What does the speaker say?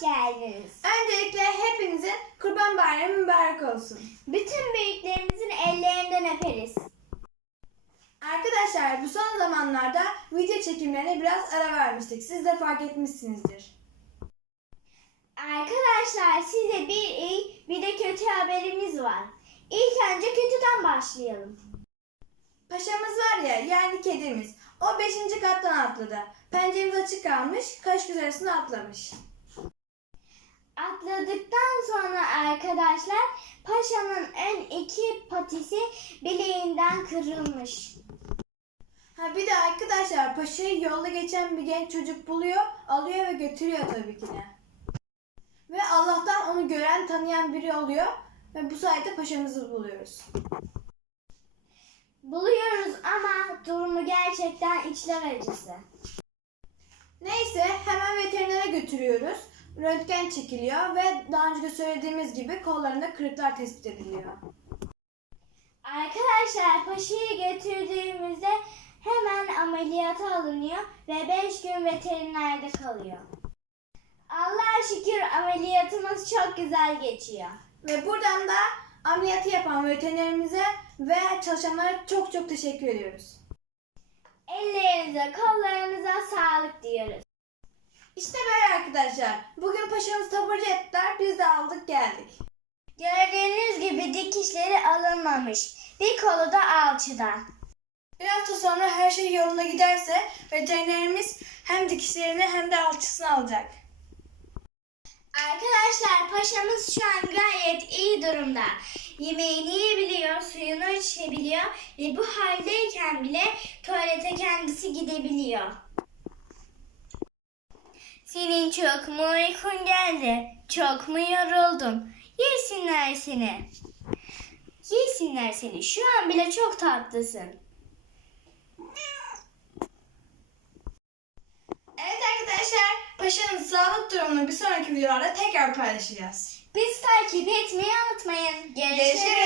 geldiniz. Öncelikle hepinizin Kurban Bayramı mübarek olsun. Bütün büyüklerimizin ellerinden öperiz. Arkadaşlar bu son zamanlarda video çekimlerine biraz ara vermiştik. Siz de fark etmişsinizdir. Arkadaşlar size bir iyi bir de kötü haberimiz var. İlk önce kötüden başlayalım. Paşamız var ya yani kedimiz. O 5. kattan atladı. Penceremiz açık kalmış. Kaş göz arasına atlamış. Atladıktan sonra arkadaşlar paşanın ön iki patisi bileğinden kırılmış. Ha bir de arkadaşlar paşayı yolda geçen bir genç çocuk buluyor, alıyor ve götürüyor tabii ki de. Ve Allah'tan onu gören, tanıyan biri oluyor ve bu sayede paşamızı buluyoruz. Buluyoruz ama durumu gerçekten içler acısı. Neyse hemen veterinere götürüyoruz. Röntgen çekiliyor ve daha önce de söylediğimiz gibi kollarında kırıklar tespit ediliyor. Arkadaşlar paşayı götürdüğümüzde hemen ameliyata alınıyor ve 5 gün veterinerde kalıyor. Allah'a şükür ameliyatımız çok güzel geçiyor. Ve buradan da ameliyatı yapan veterinerimize ve çalışanlara çok çok teşekkür ediyoruz. Ellerinize, kollarınıza sağlık diyoruz. İşte böyle arkadaşlar. Bugün paşamızı taburcu ettiler. Biz de aldık geldik. Gördüğünüz gibi dikişleri alınmamış. Bir kolu da alçıda. Bir hafta sonra her şey yolunda giderse veterinerimiz hem dikişlerini hem de alçısını alacak. Arkadaşlar paşamız şu an gayet iyi durumda. Yemeğini yiyebiliyor, suyunu içebiliyor ve bu haldeyken bile tuvalete kendisi gidebiliyor. Senin çok mu uykun geldi? Çok mu yoruldun? Yesinler seni. Yesinler seni. Şu an bile çok tatlısın. Evet arkadaşlar, paşanın sağlık durumunu bir sonraki videolarda tekrar paylaşacağız. Biz takip etmeyi unutmayın. Görüşürüz.